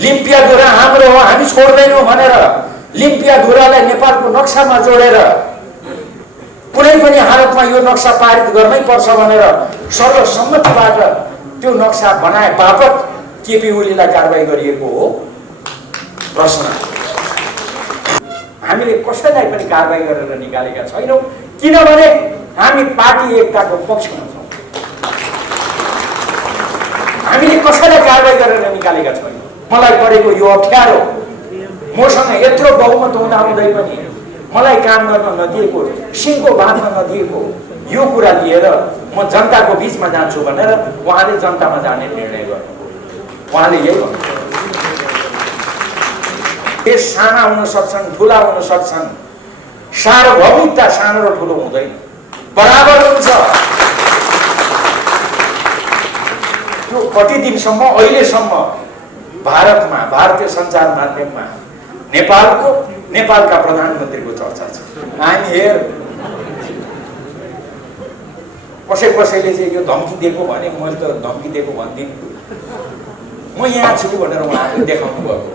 लिम्पियाधुरा हाम्रो हो, हामी छोड्दैनौँ भनेर लिम्पियाधुरालाई नेपालको नक्सामा जोडेर कुनै पनि हालतमा यो नक्सा पारित गर्नै पर्छ भनेर सर्वसम्मतिबाट त्यो नक्सा बनाए बापत केपी ओलीलाई कारबाही गरिएको हो। प्रश्न, हामीले कसैलाई पनि कारबाही गरेर निकालेका छैनौँ, किनभने हामी पार्टी एकताको पक्षमा छौँ। हामीले कसैलाई कारबाही गरेर निकालेका छैनौँ। मलाई परेको यो अप्ठ्यारो, मसँग यत्रो बहुमत हुँदाहुँदै पनि मलाई काम गर्न नदिएको, सिंहको बाँध्न नदिएको यो कुरा लिएर म जनताको बीचमा जान्छु भनेर उहाँले जनतामा जाने निर्णय गर्नुभयो। उहाँले यही भन्नुभयो, देश साना हुन सक्छन्, ठुला हुन सक्छन्, सार्वभौमिकता सानो र ठुलो हुँदैन, बराबर हुन्छ। त्यो कति दिनसम्म, अहिलेसम्म भारतमा, भारतीय सञ्चार माध्यममा नेपालका प्रधानमन्त्रीको चर्चा छ। आइम हियर, कसैले चाहिँ यो धम्की दिएको भने मैले त धम्की दिएको भन्दिनँ, म यहाँ छु भनेर उहाँले देखाउनु भएको।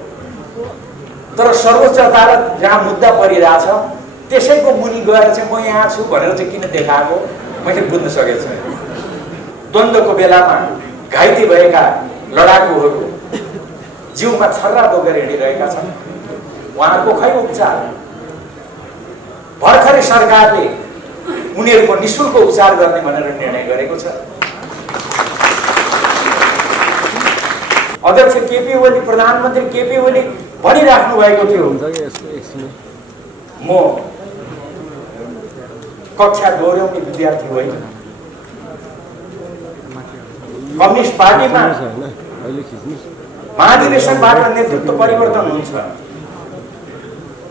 तर सर्वोच्च अदालत जहाँ मुद्दा परिरहेछ त्यसैको मुनि गएर चाहिँ म यहाँ छु भनेर चाहिँ किन देखाएको मैले बुझ्न सकेको छैन। द्वन्द्वको बेलामा घाइते भएका लडाकुहरू जिउमा छर्रा बोकेर हिँडिरहेका छन्, उहाँहरूको खै उपचार? भर्खरै सरकारले उनीहरूको निःशुल्क उपचार गर्ने भनेर निर्णय गरेको छ। अध्यक्ष केपी ओली, प्रधानमन्त्री केपी ओली भनिराख्नु भएको थियो, म कक्षा दोहोऱ्याउने विद्यार्थी होइन, कम्युनिस्ट पार्टीमा महाधिवेशनबाट नेतृत्व परिवर्तन हुन्छ।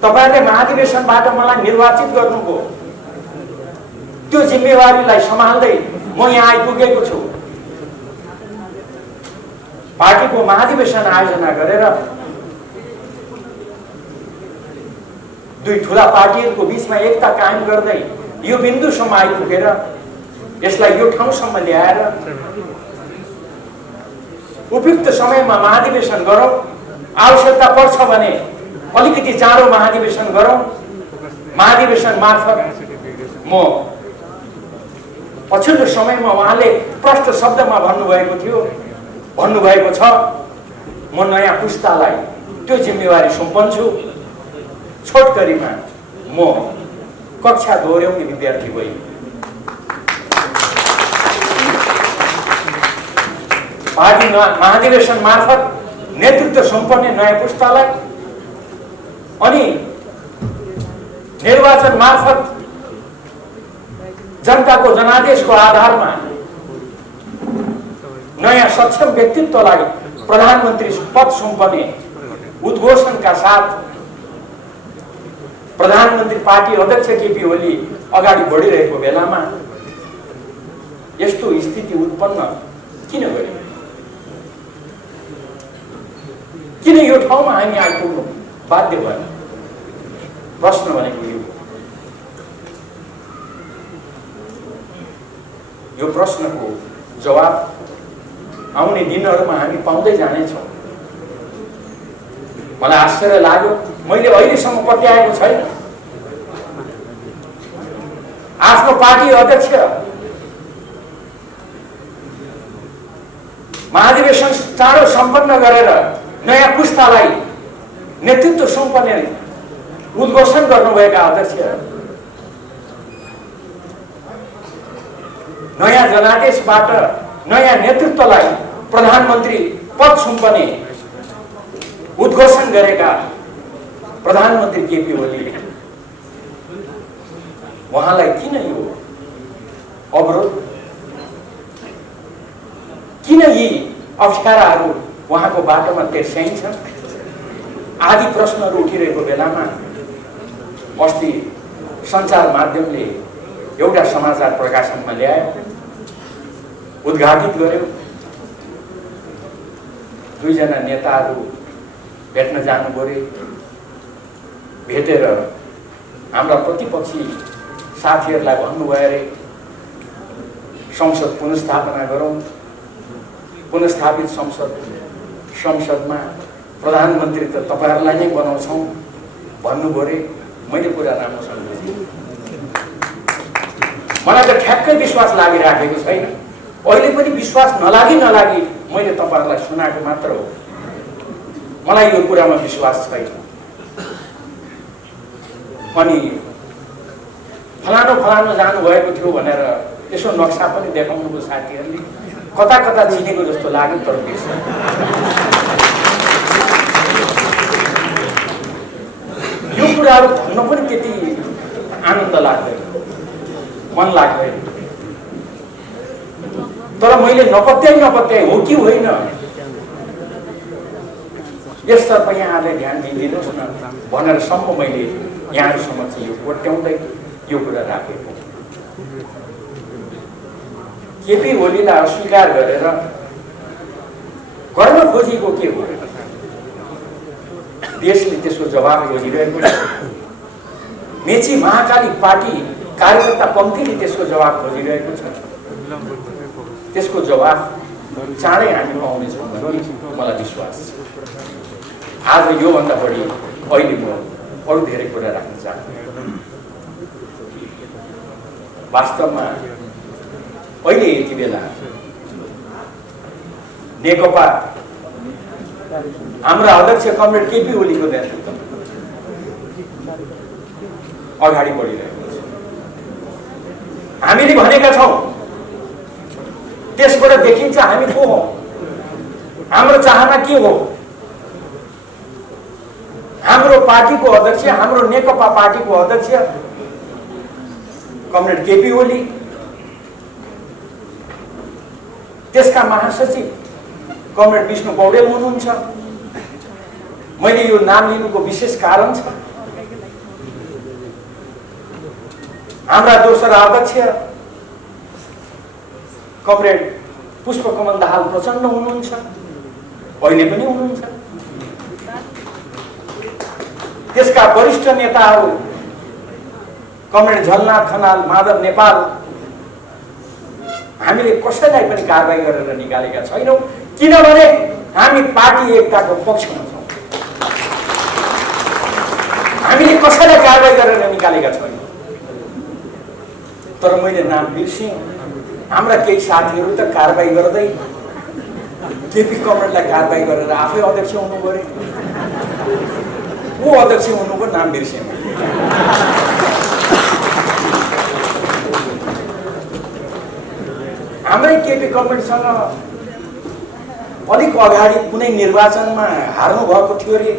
तपाईहरुले महाधिवेशनबाट मलाई निर्वाचित गर्नुभयो, त्यो जिम्मेवारीलाई सम्हाल्दै म यहाँ आइपुगेको छु। पार्टीको महाधिवेशन आयोजना गरेर दुई ठूला पार्टीहरूको बीचमा एकता कायम गर्दै यो बिन्दुसम्म आइपुगेर यसलाई यो ठाउँसम्म ल्याएर उपयुक्त समयमा महाधिवेशन गरौँ, आवश्यकता पर्छ भने अलिकति चाँडो महाधिवेशन गरौँ। महाधिवेशन मार्फत म पछिल्लो समयमा उहाँले प्रष्ट शब्दमा भन्नुभएको छ, म नयाँ पुस्तालाई त्यो जिम्मेवारी सुम्पन्छु। छोटकरीमा म कक्षा दोहोऱ्याउने विद्यार्थी होइन, पार्टी महाधिवेशन मार्फत नेतृत्व सुम्पने नयाँ पुस्तालाई अनि निर्वाचन मार्फत जनताको जनादेशको आधारमा नयाँ सक्षम व्यक्तित्वलाई प्रधानमन्त्री पद सुम्पने उद्घोषणका साथ प्रधानमन्त्री पार्टी अध्यक्ष केपी ओली अगाडि बढिरहेको बेलामा यस्तो स्थिति उत्पन्न किन गर्यो? किन यो ठाउँमा हामी आइपुग्नु बाध्य भयो? प्रश्न भनेको यो प्रश्नको जवाब आउने दिनहरूमा हामी पाउँदै जानेछौँ। मलाई आश्चर्य लाग्यो, मैले अहिलेसम्म पत्याएको छैन। आफ्नो पार्टी अध्यक्ष महाधिवेशन चाँडो सम्पन्न गरेर नयाँ पुस्तालाई नेतृत्व सुम्पने उद्घोषण गर्नुभएका अध्यक्ष, नयाँ जनादेशबाट नयाँ नेतृत्वलाई प्रधानमन्त्री पद सुम्पने उद्घोषण गरेका प्रधानमन्त्री केपी ओली, उहाँलाई किन यो अवरोध, किन यी अप्ठ्याराहरू उहाँको बाटोमा तेर्स्याइन्छन्? आदि प्रश्नहरू उठिरहेको बेलामा अस्ति सञ्चार माध्यमले एउटा समाचार प्रकाशनमा ल्यायो, उद्घाटित गर्यो। दुईजना नेताहरू भेट्न जानु पर्यो, भेटेर हाम्रा प्रतिपक्षी साथीहरूलाई भन्नुभयो अरे संसद पुनर्स्थापना गरौँ, पुनर्स्थापित संसदमा प्रधानमन्त्री त तपाईहरुलाई नै बनाउँछौं भन्नुभयो रे। मैले कुरा राम्रोसँग बुझेँ। मलाई त ठ्याक्कै विश्वास लागिराखेको छैन। अहिले पनि विश्वास नलागी मैले तपाईहरुलाई सुनाएको मात्र हो। मलाई यो कुरामा विश्वास छैन। अनि फलानो जानु भएको थियो भनेर यसो नक्सा पनि देखाउनुको साथीहरूले कता कता चिनेको जस्तो लाग्यो। तर यो कुराहरू भन्न पनि त्यति आनन्द लाग्दैन, मन लाग्दैन। तर मैले नपत्याइ हो कि होइन यसतर्फ यहाँले ध्यान दिइदिनुहोस् न भनेर सम्म मैले यहाँहरु समक्ष यो कोट्याउँदै यो कुरा राखेको। केपी ओलीलाई अस्वीकार गरेर गर्न खोजेको के हो? देशले त्यसको जवाब खोजिरहेको छ। मेची महाकाली पार्टी कार्यकर्ता पङ्क्तिले त्यसको जवाब खोजिरहेको छ। त्यसको जवाब चाँडै हामी पाउनेछौँ भन्ने मलाई विश्वास छ। आज योभन्दा बढी अहिले म अरू धेरै कुरा राख्न चाहन्छु। वास्तवमा अहिले यति बेला नेकपा हाम्रा अध्यक्ष कमरेड केपी ओलीको नेतृत्व अगाडि बढिरहेको छ। हामीले भनेका छौँ त्यसबाट देखिन्छ हामी को हौं, हाम्रो चाहना के हो। हाम्रो पार्टीको अध्यक्ष, हाम्रो नेकपा पार्टीको अध्यक्ष कमरेड केपी ओली, त्यसका महासचिव कमरेड विष्णु पौडेल हुनुहुन्छ। मैले यो नाम लिनुको विशेष कारण छ। हाम्रा दोस्रा अध्यक्ष कमरेड पुष्पकमल दाहाल प्रचण्ड हुनुहुन्छ, अहिले पनि हुनुहुन्छ। त्यसका वरिष्ठ नेताहरू कमरेड झलनाथ खनाल, माधव नेपाल, हामीले कसैलाई पनि कारबाही गरेर निकालेका छैनौं, किनभने हामी पार्टी एकताको पक्षमा छौं। हामीले कसैलाई कारबाही गरेर निकालेका छैनौं। तर मैले नाम बिर्सेँ, हाम्रा केही साथीहरू त कारबाही गर्दै केपी कमरेडलाई कारबाही गरेर आफै अध्यक्ष हुनुभयो रे। को अध्यक्ष हुनुको नाम बिर्सेँ। हाम्रै केपी कमरेडसँग अलिक अगाडि कुनै निर्वाचनमा हार्नु भएको थियो रे।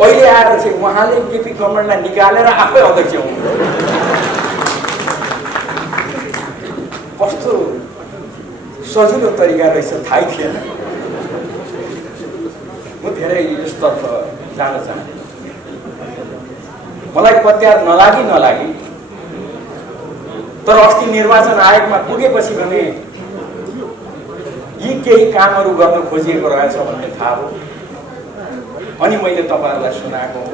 अहिले आएर चाहिँ उहाँले केपी कमरेडलाई निकालेर आफै अध्यक्ष हुनुभयो। कस्तो सजिलो तरिका रहेछ थाहै थिएन। म धेरै यसतर्फ जान चाहन्छु। मलाई पत्यार नलागी तर अस्ति निर्वाचन आयोगमा पुगेपछि भने यी केही कामहरू गर्न खोजिएको रहेछ भन्ने थाहा हो। अनि मैले तपाईहरुलाई सुनाएको हो।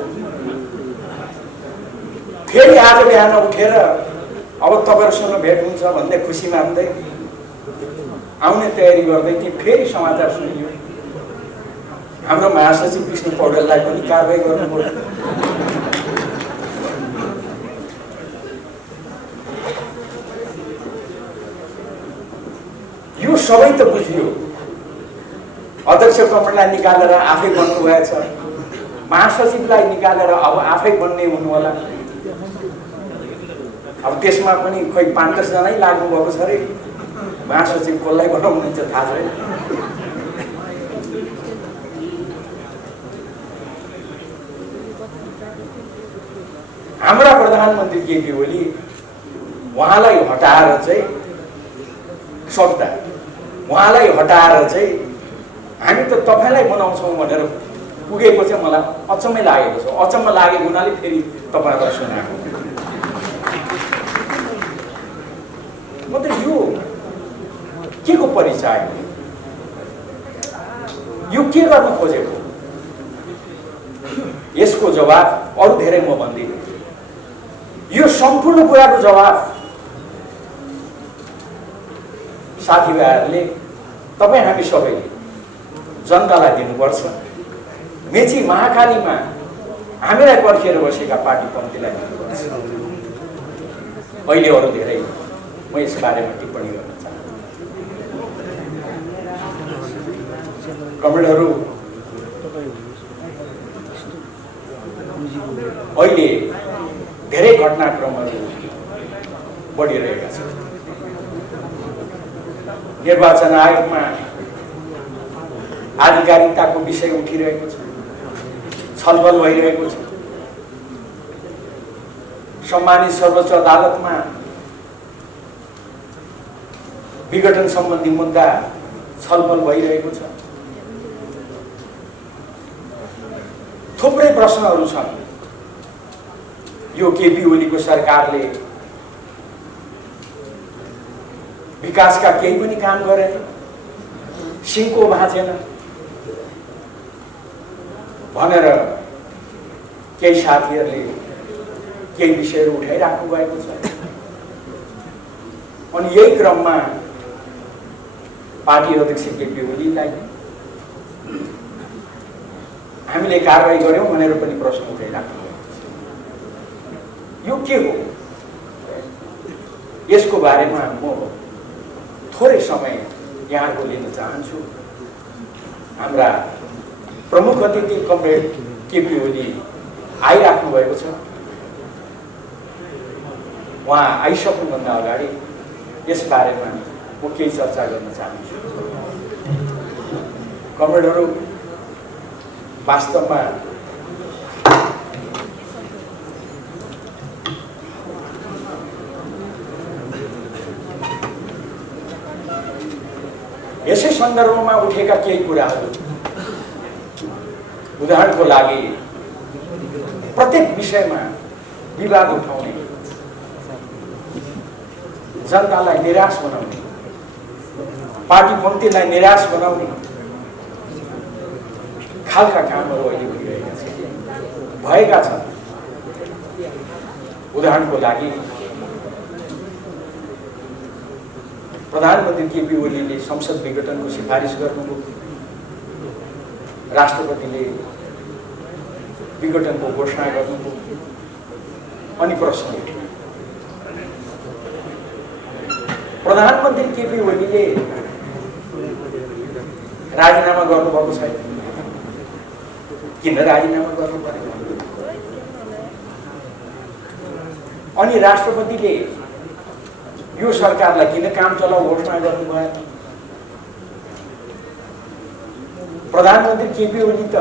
फेरि आज बिहान उठेर अब तपाईहरुसँग भेट हुन्छ भन्ने खुसी मान्दै आउने तयारी गर्दै थिएँ। फेरि समाचार सुनियो हाम्रो महासचिव विष्णु पौडेललाई पनि कारबाही गर्नुपर्यो। यो सबै त बुझियो। अध्यक्ष कमरेडलाई निकालेर आफै बन्नु भएछ, महासचिवलाई निकालेर अब आफै बन्ने हुनु होला। अब त्यसमा पनि खोइ 5-10 जनै लाग्नु भएको छ रे। महासचिव कसलाई बनाउनुहुन्छ थाहा छैन। हाम्रा प्रधानमन्त्री केपी ओली उहाँलाई हटाएर चाहिँ उहाँलाई हटाएर चाहिँ हामी त तपाईलाई बनाउँछौँ भनेर पुगेको चाहिँ मलाई अचम्मै लागेको छ। अचम्म लागेको हुनाले फेरि तपाईहरुलाई सुनाएको। म त यो के को परिचय हो? यो के गर्न खोजेको? यसको जवाब अरू धेरै म भन्दिनँ। यो सम्पूर्ण कुराको जवाब साथीभाइहरूले, तपाईँ हामी सबैले जनतालाई दिनुपर्छ। मेची महाकालीमा हामीलाई पर्खिएर बसेका पार्टीपन्थीलाई दिनुपर्छ। अहिले अरू धेरै म यस बारेमा टिप्पणी गर्न चाहन्छु। कमरेडहरू, अहिले धेरै घटनाक्रमहरू बढिरहेका छन्। निर्वाचन आयोगमा आधिकारिकताको विषय उठिरहेको छ, छलफल भइरहेको छ। सम्मानित सर्वोच्च अदालतमा विघटन सम्बन्धी मुद्दा छलफल भइरहेको छ। थुप्रै प्रश्नहरू छन्। यो केपी ओलीको सरकारले विकासका केही पनि काम गरेन, सिंहको भाँचेन भनेर केही साथीहरूले केही विषयहरू उठाइराख्नु भएको छ। अनि यही क्रममा पार्टी अध्यक्ष केपी ओलीलाई हामीले कारबाही गर्यौं भनेर पनि प्रश्न उठाइराख्नु भएको छ। यो के हो? यसको बारेमा म थोरै समय यहाँको लिन चाहन्छु। हाम्रा प्रमुख अतिथि कमरेड केपी ओली आइराख्नु भएको छ। उहाँ आइसक्नुभन्दा अगाडि यस बारेमा म केही चर्चा गर्न चाहन्छु। कमरेडहरू, वास्तवमा यसै सन्दर्भमा उठेका केही कुराहरू, उदाहरणको लागि प्रत्येक विषयमा विवाद उठाउने, जनतालाई निराश बनाउने, पार्टीपन्थीलाई निराश बनाउने खालका कामहरू अहिले भएका छन्। उदाहरणको लागि प्रधानमन्त्री केपी ओलीले संसद विघटनको सिफारिस गर्नुभयो, राष्ट्रपतिले विघटनको घोषणा गर्नुभयो। अनि प्रश्न उठ्यो, प्रधानमन्त्री केपी ओलीले राजीनामा गर्नुभएको छैन, किन राजीनामा गर्नु पर्यो? अनि राष्ट्रपतिले यो सरकारलाई किन काम चलाऊ घोषणा गर्नुभयो? प्रधानमन्त्री केपी ओली त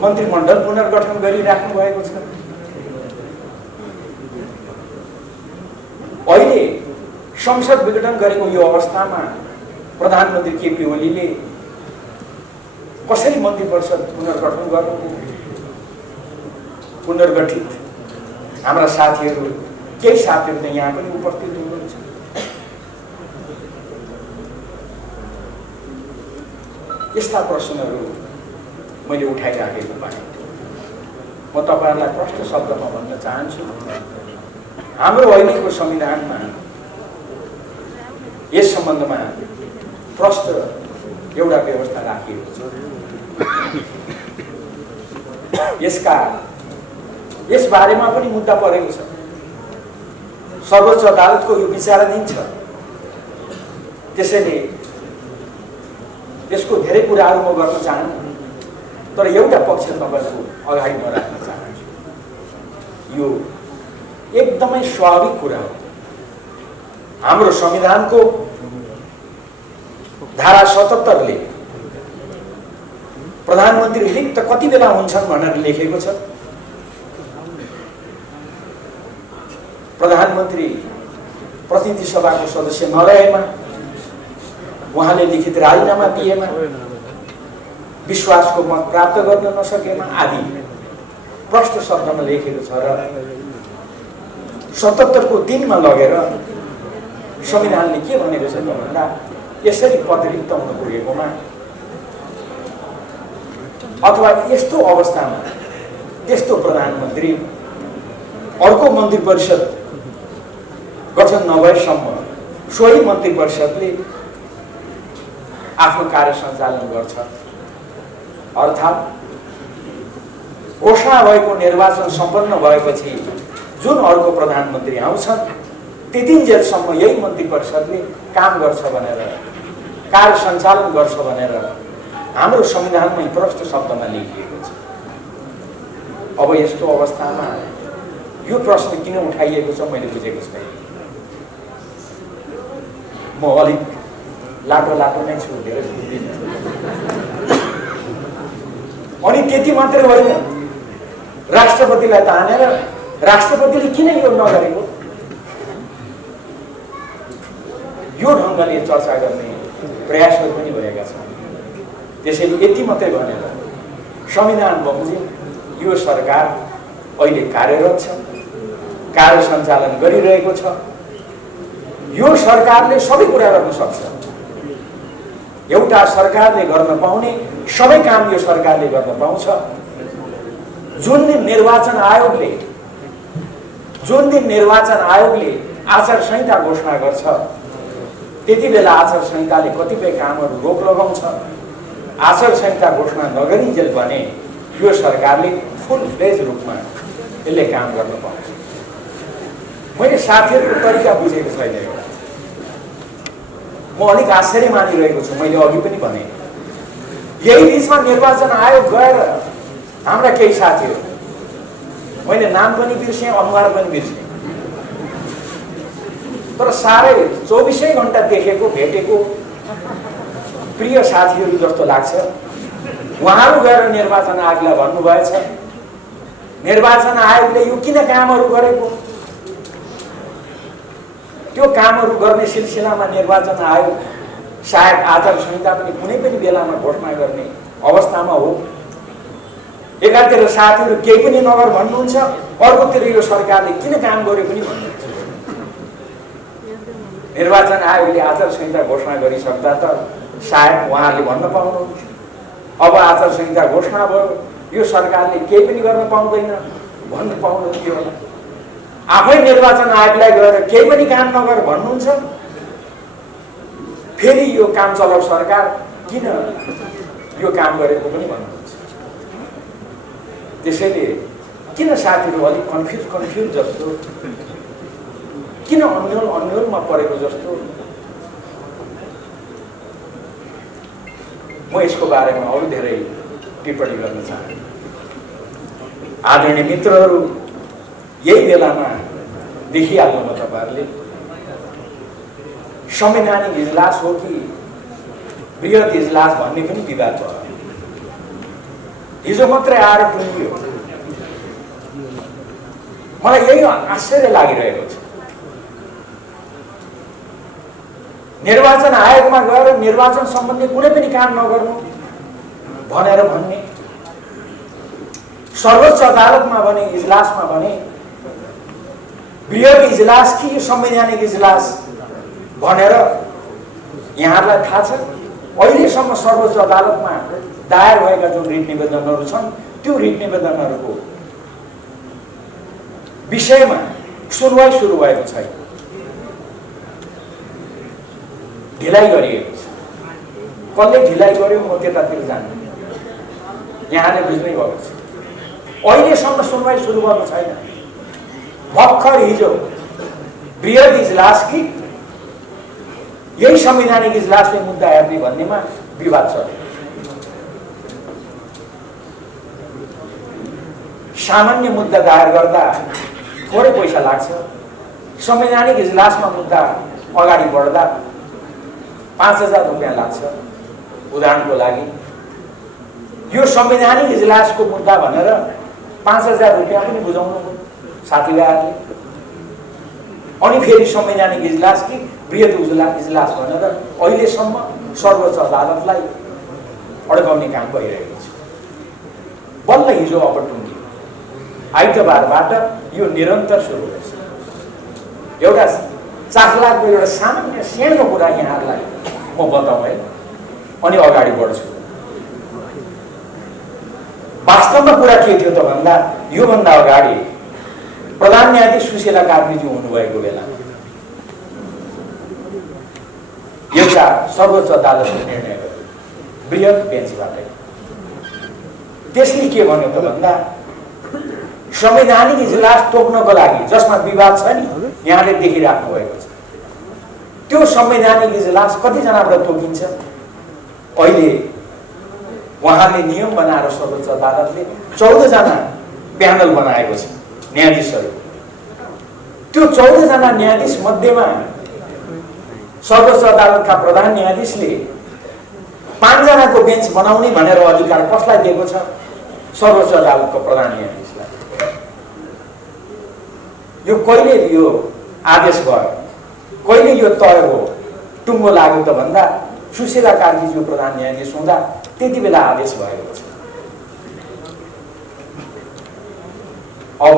मन्त्रीमण्डल पुनर्गठन गरिराख्नु भएको छ। अहिले संसद विघटन गरेको यो अवस्थामा प्रधानमन्त्री केपी ओलीले कसरी मन्त्री परिषद पुनर्गठन गर्नु? पुनर्गठित हाम्रा साथीहरू, केही साथीहरू त यहाँ पनि उपस्थित हुनुहुन्छ। यस्ता प्रश्नहरू मैले उठाइराखेको पाएँ। म तपाईहरुलाई प्रष्ट शब्दमा भन्न चाहन्छु, हाम्रो अहिलेको संविधानमा यस सम्बन्धमा प्रष्ट एउटा व्यवस्था राखिएको छ। यस बारेमा पनि मुद्दा परेको छ। सर्वोच्च अदालतको यो विचाराधीन छ। त्यसैले यसको धेरै कुराहरू म गर्न चाहन्छु, तर एउटा पक्ष तपाईको अगाडि म राख्न चाहन्छु। यो एकदमै स्वाभाविक कुरा हो। हाम्रो संविधानको धारा 77 ले प्रधानमन्त्री रिक्त कति बेला हुन्छन् भनेर लेखेको छ। प्रधानमन्त्री प्रतिनिधि सभाको सदस्य नरहेमा, उहाँले लिखित राजीनामा दिएमा, विश्वासको मत प्राप्त गर्न नसकेमा आदि प्रष्ट शब्दमा लेखेको छ। र 77 को दिनमा लगेर संविधानले के भनेको छ भन्दा यसरी पदरिक्त हुन पुगेकोमा अथवा यस्तो अवस्थामा त्यस्तो प्रधानमन्त्री अर्को मन्त्री परिषद गठन नभएसम्म सोही मन्त्री परिषदले आफ्नो कार्य सञ्चालन गर्छ। अर्थात् घोषणा भएको निर्वाचन सम्पन्न भएपछि जुन अर्को प्रधानमन्त्री आउँछन् त्यतिन्जेलसम्म यही मन्त्री परिषदले काम गर्छ भनेर, कार्य सञ्चालन गर्छ भनेर हाम्रो संविधानमै प्रष्ट शब्दमा लेखिएको छ। अब यस्तो अवस्थामा यो प्रश्न किन उठाइएको छ मैले बुझेको छैन। म अलिक लाटो नै छु, धेरै बुझ्दिनँ। अनि त्यति मात्रै होइन, राष्ट्रपतिलाई तानेर राष्ट्रपतिले किन यो नगरेको, यो ढङ्गले चर्चा गर्ने प्रयासहरू पनि भएका छन्। त्यसैले यति मात्रै भनेर संविधान बमोजिम यो सरकार अहिले कार्यरत छ, कार्य सञ्चालन गरिरहेको छ। यो सरकारले सबै कुरा गर्न सक्छ। एउटा सरकारले गर्न पाउने सबै काम यो सरकारले गर्न पाउँछ। जुन दिन निर्वाचन आयोगले आचार संहिता घोषणा गर्छ त्यति बेला आचार संहिताले कतिपय कामहरू रोक लगाउँछ। आचार संहिता घोषणा नगरिन्जेल भने यो सरकारले फुल फ्लेज रूपमा यसले काम गर्न पाउँछ। मैले साथीहरूको तरिका बुझेको छैन। एउटा म अलिक आश्चर्य मानिरहेको छु। मैले अघि पनि भने यही बिचमा निर्वाचन आयोग गएर हाम्रा केही साथीहरू, मैले नाम पनि बिर्सेँ, अनुहार पनि बिर्सेँ, तर साह्रै 24 घण्टा देखेको भेटेको प्रिय साथीहरू जस्तो लाग्छ। उहाँहरू गएर निर्वाचन आयोगलाई भन्नुभएछ निर्वाचन आयोगले यो किन कामहरू गरेको, त्यो कामहरू गर्ने सिलसिलामा निर्वाचन आयोग सायद आचार संहिता पनि कुनै पनि बेलामा घोषणा गर्ने अवस्थामा हो। एकातिर साथीहरू केही पनि नगर भन्नुहुन्छ, अर्कोतिर यो सरकारले किन काम गर्यो पनि भन्नुहुन्छ। निर्वाचन आयोगले आचार संहिता घोषणा गरिसक्दा त सायद उहाँहरूले भन्न पाउनुहुन्छ अब आचार संहिता घोषणा भयो, यो सरकारले केही पनि गर्न पाउँदैन भन्न पाउनुहुन्थ्यो होला। आफै निर्वाचन आयोगलाई गएर केही पनि काम नगर भन्नुहुन्छ, फेरि यो काम चलाउ सरकार किन यो काम गरेको पनि भन्नुहुन्छ। त्यसैले किन साथीहरू अलिक कन्फ्युज जस्तो, किन अन्यलमा परेको जस्तो, म यसको बारेमा अरू धेरै टिप्पणी गर्न चाहन्छु। आदरणीय मित्रहरू, यही बेलामा देखिहाल्नुभयो तपाईँहरूले संवैधानिक इजलास हो कि बृहत इजलास भन्ने पनि विवाद भयो। हिजो मात्रै आएर टुङ्गियो। मलाई यही आश्चर्य लागिरहेको छ। निर्वाचन आयोगमा गएर निर्वाचन सम्बन्धी कुनै पनि काम नगर्नु भनेर भन्ने, सर्वोच्च अदालतमा भने इजलासमा भने बृहत इजलास कि संवैधानिक इजलास भनेर यहाँहरूलाई थाहा छ। अहिलेसम्म सर्वोच्च अदालतमा दायर भएका जुन रिट निवेदनहरू छन् त्यो रिट निवेदनहरूको विषयमा सुनवाई सुरु भएको छैन, ढिलाइ गरिएको छ। कसले ढिलाइ गर्यो म त्यतातिर जान्छु, यहाँले बुझ्नै भएको छ। अहिलेसम्म सुनवाई सुरु भएको छैन। भर्खर हिजो बृहत इजलास कि यही संवैधानिक इजलासले मुद्दा हेर्ने भन्नेमा विवाद चल्यो। सामान्य मुद्दा दायर गर्दा थोरै पैसा लाग्छ, संवैधानिक इजलासमा मुद्दा अगाडि बढ्दा 5000 रुपियाँ लाग्छ। उदाहरणको लागि यो संवैधानिक इजलासको मुद्दा भनेर 5000 रुपियाँ पनि बुझाउनु साथीभाइहरूले, अनि फेरि संवैधानिक इजलास कि बृहत इजलास भनेर अहिलेसम्म सर्वोच्च अदालतलाई अड्काउने काम भइरहेको छ। बल्ल हिजो अब टुङ्गियो। आइतबारबाट यो निरन्तर सुरु हुन्छ। एउटा चाखलाग्दो एउटा सामान्य सानो कुरा यहाँहरूलाई म बताउँ है, अनि अगाडि बढ्छु। वास्तवमा कुरा के थियो त भन्दा योभन्दा अगाडि प्रधान न्यायाधीश सुशीला कार्कीज्यू हुनुभएको बेला एउटा सर्वोच्च अदालतले निर्णय गर्यो बृहत बेन्चबाटै। त्यसले के भन्यो त भन्दा संवैधानिक इजलास तोक्नको लागि जसमा विवाद छ नि यहाँले देखिराख्नु भएको छ, त्यो संवैधानिक इजलास कतिजनाबाट तोकिन्छ? अहिले उहाँले नियम बनाएर सर्वोच्च अदालतले 14 जना प्यानल बनाएको छ न्यायाधीशहरू। त्यो 14 जना न्यायाधीश मध्येमा सर्वोच्च अदालतका प्रधान न्यायाधीशले 5 जनाको बेन्च बनाउने भनेर अधिकार कसलाई दिएको छ? सर्वोच्च अदालतको प्रधान न्यायाधीशलाई। यो कहिले यो आदेश भयो, कहिले यो तय हो, टुङ्गो लाग्यो त भन्दा सुशीला कार्कीज्यू प्रधान न्यायाधीश हुँदा त्यति बेला आदेश भएको छ। अब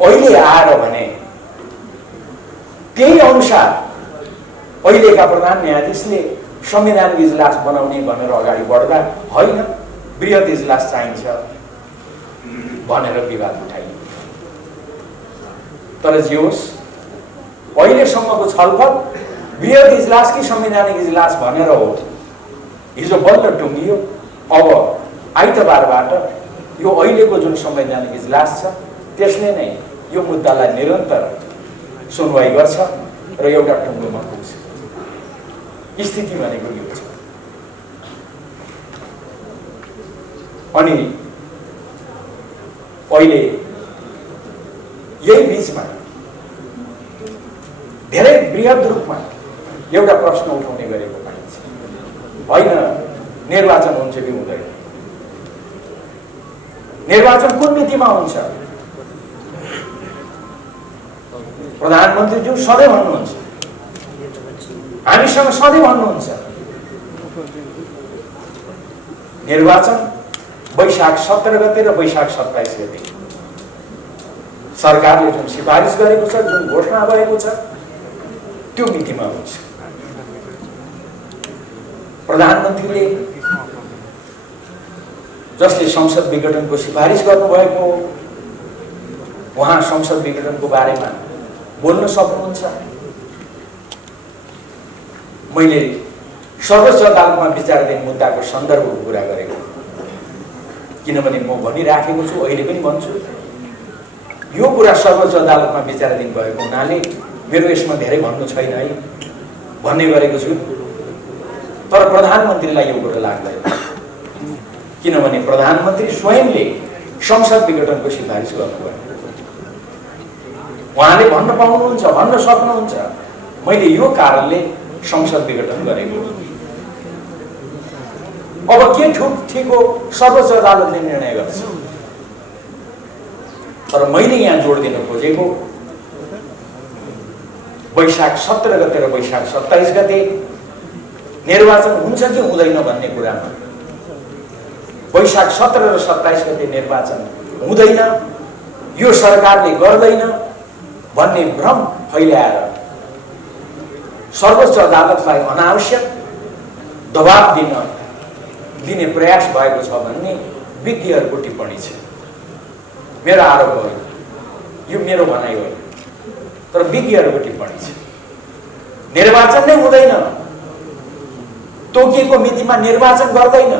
अहिले आएर भने त्यही अनुसार अहिलेका प्रधान न्यायाधीशले संवैधानिक इजलास बनाउने भनेर अगाडि बढ्दा होइन बृहत इजलास चाहिन्छ भनेर विवाद उठाइयो। तर जे होस् अहिलेसम्मको छलफल बृहत इजलास कि संवैधानिक इजलास भनेर हो। हिजो बल्ल टुङ्गियो। अब आइतबारबाट यो अहिलेको जुन संवैधानिक इजलास छ त्यसले नै यो मुद्दालाई निरन्तर सुनवाई गर्छ र एउटा टुङ्गोमा पुग्छ। स्थिति भनेको यो छ। अनि अहिले यही बीचमा धेरै बृहत रूपमा एउटा प्रश्न उठाउने गरेको पाइन्छ, होइन निर्वाचन हुन्छ कि हुँदैन? निर्वाचन कुन मितिमा हुन्छ? प्रधानमन्त्रीज्यू सधैँ भन्नुहुन्छ, हामीसँग सधैँ भन्नुहुन्छ निर्वाचन वैशाख 17 गते र वैशाख 27 गते सरकारले जुन सिफारिस गरेको छ, जुन घोषणा भएको छ त्यो मितिमा हुन्छ। प्रधानमन्त्रीले जसले संसद विघटनको सिफारिस गर्नुभएको हो उहाँ संसद विघटनको बारेमा बोल्न सक्नुहुन्छ। मैले सर्वोच्च अदालतमा विचाराधीन मुद्दाको सन्दर्भको कुरा गरेको, किनभने म भनिराखेको छु, अहिले पनि भन्छु, यो कुरा सर्वोच्च अदालतमा विचाराधीन भएको हुनाले मेरो यसमा धेरै भन्नु छैन है भन्ने गरेको छु। तर प्रधानमन्त्रीलाई यो कुरा लाग्दैन, किनभने प्रधानमन्त्री स्वयंले संसद विघटनको सिफारिस गर्नुभयो। उहाँले भन्न पाउनुहुन्छ, भन्न सक्नुहुन्छ मैले यो कारणले संसद विघटन गरेको। अब के ठिक हो सर्वोच्च अदालतले निर्णय गर्छ। तर मैले यहाँ जोड दिन खोजेको वैशाख 17 गते र वैशाख 27 गते निर्वाचन हुन्छ कि हुँदैन भन्ने कुरामा वैशाख 17 र 27 गते निर्वाचन हुँदैन, यो सरकारले गर्दैन भन्ने भ्रम फैलाएर सर्वोच्च अदालतलाई अनावश्यक दबाब दिने प्रयास भएको छ भन्ने विज्ञहरूको टिप्पणी छ। मेरो आरोप हो, यो मेरो भनाइ हो, तर विज्ञहरूको टिप्पणी छ। निर्वाचन नै हुँदैन, तोकिएको मितिमा निर्वाचन गर्दैन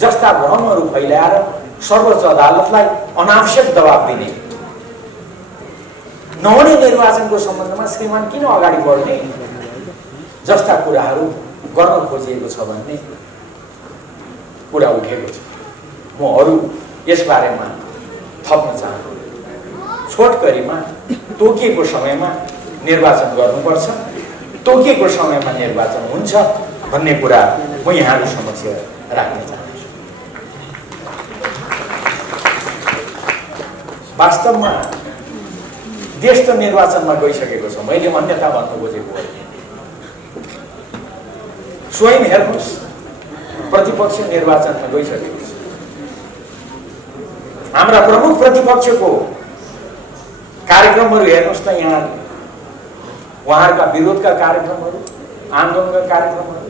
जस्ता भ्रमहरू फैलाएर सर्वोच्च अदालतलाई अनावश्यक दबाब दिने, नहुने निर्वाचनको सम्बन्धमा श्रीमान किन अगाडि बढ्ने जस्ता कुराहरू गर्न खोजिएको छ भन्ने कुरा उठेको छ। म अरू यसबारेमा थप्न चाहन्छु। छोटकरीमा तोकिएको समयमा निर्वाचन गर्नुपर्छ, तोकिएको समयमा निर्वाचन हुन्छ भन्ने कुरा म यहाँहरू समक्ष राख्न चाहन्छु। वास्तवमा देश त निर्वाचनमा गइसकेको छ, मैले अन्यथा भन्नु खोजेको हो। स्वयं हेर्नुहोस्, प्रतिपक्ष निर्वाचनमा गइसकेको छ। हाम्रा प्रमुख प्रतिपक्षको कार्यक्रमहरू हेर्नुहोस् त, यहाँ उहाँहरूका विरोधका कार्यक्रमहरू, आन्दोलनका कार्यक्रमहरू,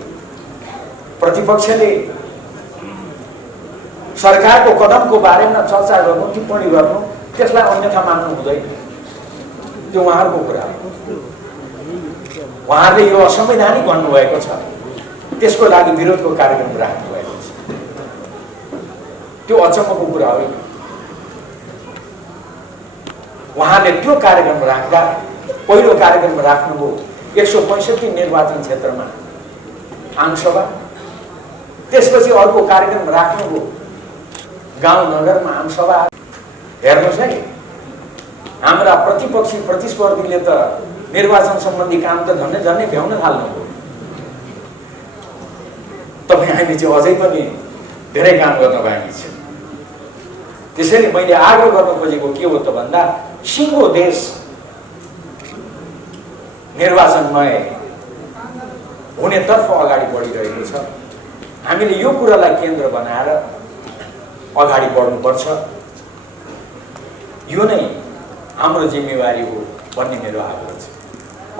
प्रतिपक्षले सरकारको कदमको बारेमा चर्चा गर्नु, टिप्पणी गर्नु, त्यसलाई अन्यथा मान्नु हुँदैन। त्यो उहाँहरूको कुरा हो। उहाँहरूले यो असंवैधानिक भन्नुभएको छ, त्यसको लागि विरोधको कार्यक्रम राख्नुभएको छ। त्यो अचम्मको कुरा होइन। उहाँले त्यो कार्यक्रम राख्दा पहिलो कार्यक्रम राख्नुभयो 165 निर्वाचन क्षेत्रमा आमसभा, त्यसपछि अर्को कार्यक्रम राख्नुभयो गाउँ नगरमा आमसभा। हेर्नुहोस् है, हाम्रा प्रतिपक्षी प्रतिस्पर्धीले त निर्वाचन सम्बन्धी काम त झन्डै झन्डै भ्याउन थाल्नुभयो। तपाईँ हामी चाहिँ अझै पनि धेरै काम गर्न बाँकी छ। त्यसैले मैले आग्रह गर्न खोजेको के हो त भन्दा सिङ्गो देश निर्वाचनमय हुनेतर्फ अगाडि बढिरहेको छ। हामीले यो कुरालाई केन्द्र बनाएर अगाडि बढ्नुपर्छ। यो नै हाम्रो जिम्मेवारी हो भन्ने मेरो आग्रह छ।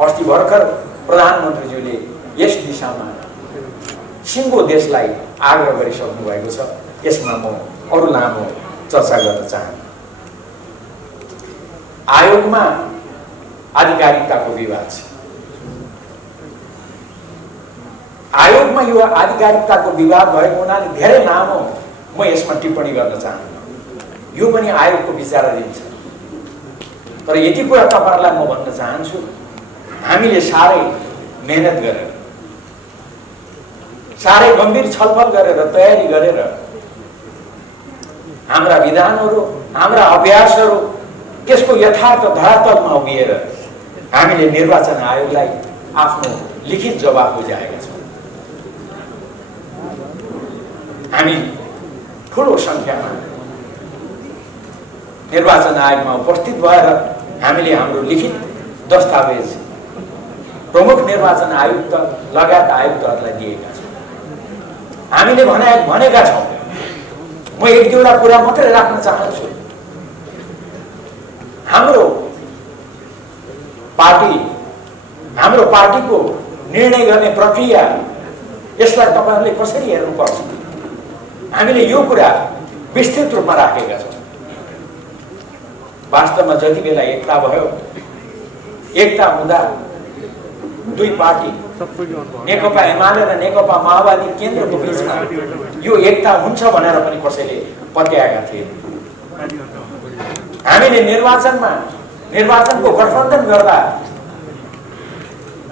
अस्ति भर्खर प्रधानमन्त्रीज्यूले यस दिशामा सिङ्गो देशलाई आग्रह गरिसक्नु भएको छ। यसमा म अरू लामो चर्चा गर्न चाहन्छु। आयोगमा आधिकारिकताको विवाद छ। आयोगमा यो आधिकारिकताको विवाद भएको हुनाले धेरै लामो म यसमा टिप्पणी गर्न चाहन्छु। यो पनि आयोगको विचाराधीन छ। तर यति कुरा तपाईहरुलाई म भन्न चाहन्छु, हामीले साह्रै मेहनत गरेर, साह्रै गम्भीर छलफल गरेर, तयारी गरेर हाम्रा विधानहरू, हाम्रा अभ्यासहरू, त्यसको यथार्थ धरातलमा उभिएर हामीले निर्वाचन आयोगलाई आफ्नो लिखित जवाफ बुझाएका छौँ। हामी ठूलो संख्यामा निर्वाचन आयोगमा उपस्थित भएर हामीले हाम्रो लिखित दस्तावेज प्रमुख निर्वाचन आयुक्त लगायत आयुक्तहरूलाई दिएका छौँ। हामीले भनेका छौँ। म एक दुईवटा कुरा मात्रै राख्न चाहन्छु। हाम्रो पार्टीको निर्णय गर्ने प्रक्रिया, यसलाई तपाईहरुले कसरी हेर्नुपर्छ, हामीले यो कुरा विस्तृत रूपमा राखेका छौँ। वास्तवमा जति बेला एकता भयो, एकता हुँदा दुई पार्टी नेकपा एमाले र नेकपा माओवादी केन्द्रको बीचमा यो एकता हुन्छ भनेर पनि कसैले पत्याएका थिए। हामीले निर्वाचनको गठबन्धन गर्दा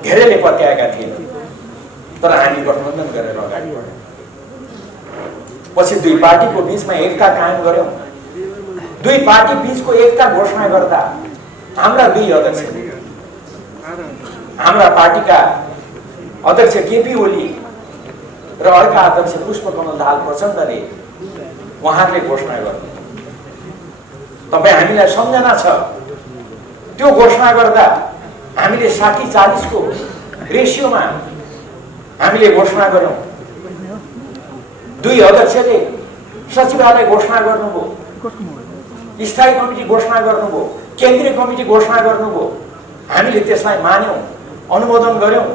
धेरैले पत्याएका थिए, तर हामी गठबन्धन गरेर अगाडि बढ्यौँ। पछि दुई पार्टीको बीचमा एकता कायम गर्यौँ। दुई पार्टी बीचको एकता घोषणा गर्दा हाम्रा दुई अध्यक्ष, हाम्रा पार्टीका अध्यक्ष केपी ओली र अर्का अध्यक्ष पुष्पकमल दाहाल प्रचण्डले उहाँले घोषणा गर्नु। तपाईँ हामीलाई सम्झना छ, त्यो घोषणा गर्दा हामीले 60-40 को रेसियोमा हामीले घोषणा गर्यौँ। दुई अध्यक्षले सचिवालय घोषणा गर्नुभयो, स्थायी कमिटी घोषणा गर्नुभयो, केन्द्रीय कमिटी घोषणा गर्नुभयो। हामीले त्यसलाई मान्यौँ, अनुमोदन गर्यौँ।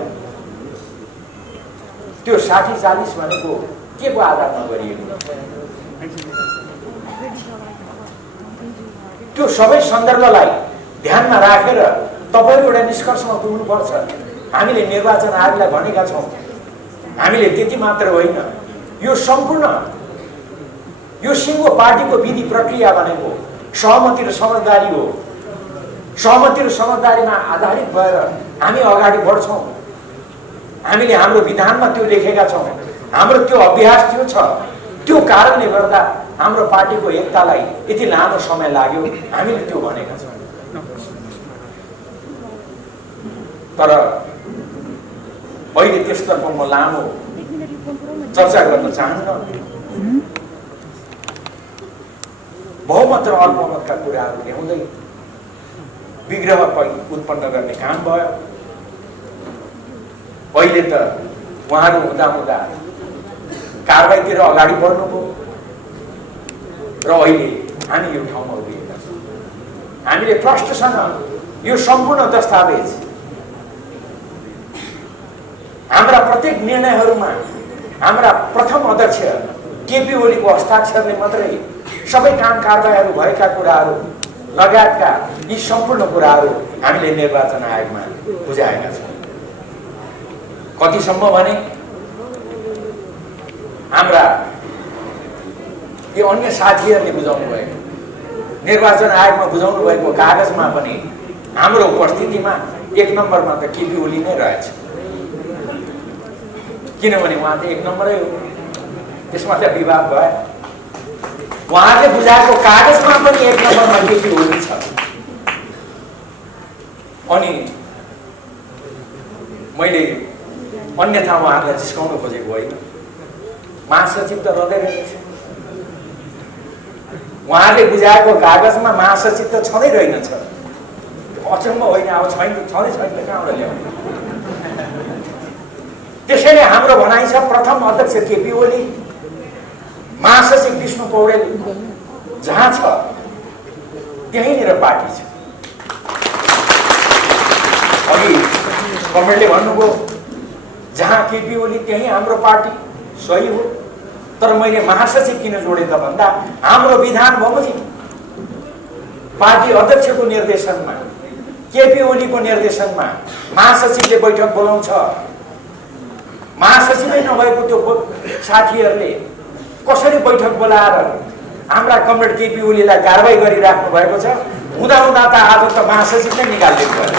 त्यो 60-40 भनेको के को आधारमा गरिएको? त्यो सबै सन्दर्भलाई ध्यानमा राखेर तपाईहरु एउटा निष्कर्षमा पुग्नुपर्छ। हामीले निर्वाचन आयोगलाई भनेका छौँ, हामीले त्यति मात्र होइन, यो सम्पूर्ण यो सिङ्गो पार्टीको विधि प्रक्रिया भनेको सहमति र समझदारी हो। सहमति र समझदारीमा आधारित भएर हामी अगाडि बढ्छौँ। हामीले हाम्रो विधानमा त्यो लेखेका छौँ, हाम्रो त्यो अभ्यास त्यो छ। त्यो कारणले गर्दा हाम्रो पार्टीको एकतालाई यति लामो समय लाग्यो, हामीले त्यो भनेका छौँ। तर अहिले त्यसतर्फ म लामो चर्चा गर्न चाहन्न। बहुमत र अल्पमतका कुराहरू ल्याउँदै विग्रह उत्पन्न गर्ने काम भयो। अहिले त उहाँहरू हुँदा कारबाहीतिर अगाडि बढ्नुभयो र अहिले हामी यो ठाउँमा उभिएका छौँ। हामीले ट्रस्टसँग यो सम्पूर्ण दस्तावेज, हाम्रा प्रत्येक निर्णयहरूमा हाम्रा प्रथम अध्यक्ष केपी ओलीको हस्ताक्षरले मात्रै सबै काम कारबाहीहरू भएका कुराहरू लगायतका यी सम्पूर्ण कुराहरू हामीले निर्वाचन आयोगमा बुझाएका छौँ। कतिसम्म भने हाम्रा यो अन्य साथीहरूले बुझाउनु भएको निर्वाचन आयोगमा बुझाउनु भएको कागजमा पनि हाम्रो उपस्थितिमा 1 नम्बरमा त केपी ओली नै रहेछ। किनभने उहाँ त 1 नम्बरै हो, त्यसमा त विवाद भयो। उहाँले बुझाएको कागजमा पनि 1 नम्बरमा केपी ओली छ। अनि मैले अन्यथा उहाँहरूलाई जिस्काउन खोजेको होइन, महासचिव त रहँदै रहेछ। उहाँले बुझाएको कागजमा महासचिव त छँदै रहेनछ। अचम्म होइन, अब छैन, छँदै छैन त कहाँबाट ल्याउने। त्यसैले हाम्रो भनाइ छ प्रथम अध्यक्ष केपी ओली, महासचिव विष्णु पौडेल जहाँ छ त्यहीँनिर पार्टी छ। अघि कमेन्टले भन्नुभयो जहाँ केपी ओली त्यहीँ हाम्रो पार्टी, सही हो। तर मैले महासचिव किन जोडे त भन्दा हाम्रो विधान बमोजिम पार्टी अध्यक्षको निर्देशनमा, केपी ओलीको निर्देशनमा महासचिवले बैठक बोलाउँछ। महासचिवै नभएको त्यो साथीहरूले कसरी बैठक बोलाएर हाम्रा कमरेड केपी ओलीलाई कारबाही गरिराख्नु भएको छ। हुँदा हुँदा त आज त महासचिव नै निकालिदिनु भयो।